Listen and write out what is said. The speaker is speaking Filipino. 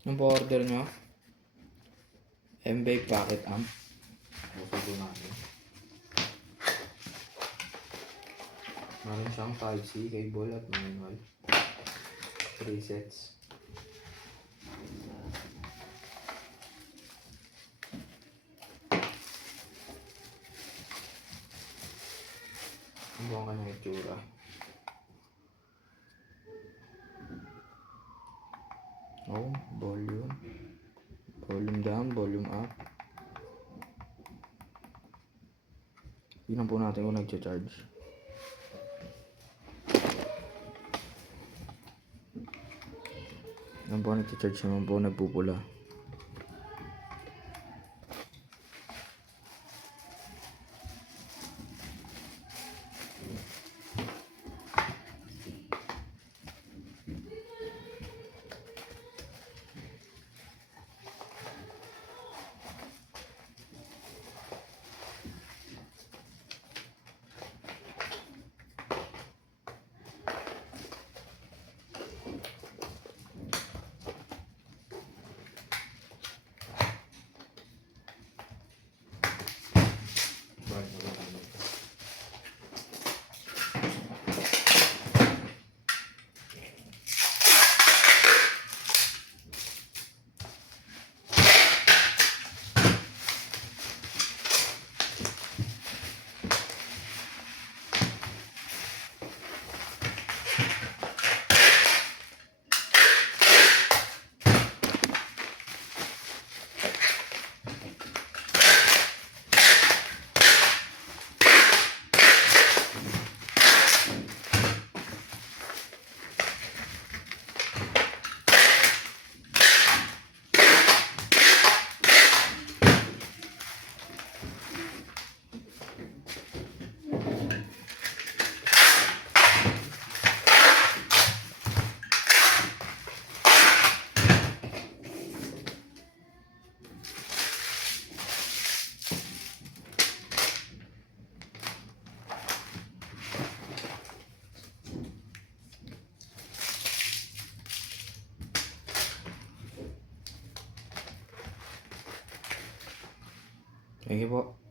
Ang pa-order nyo? M-Bay Pocket Amp. Susubo natin. Meron siyang Type-C cable at manual. 3 sets. Ang kanyang itsura. Oh, volume. Volume down, volume up. Tingnan po natin kung nag-charge. Yan po, nag-charge naman po, nagpupula. Thank you po.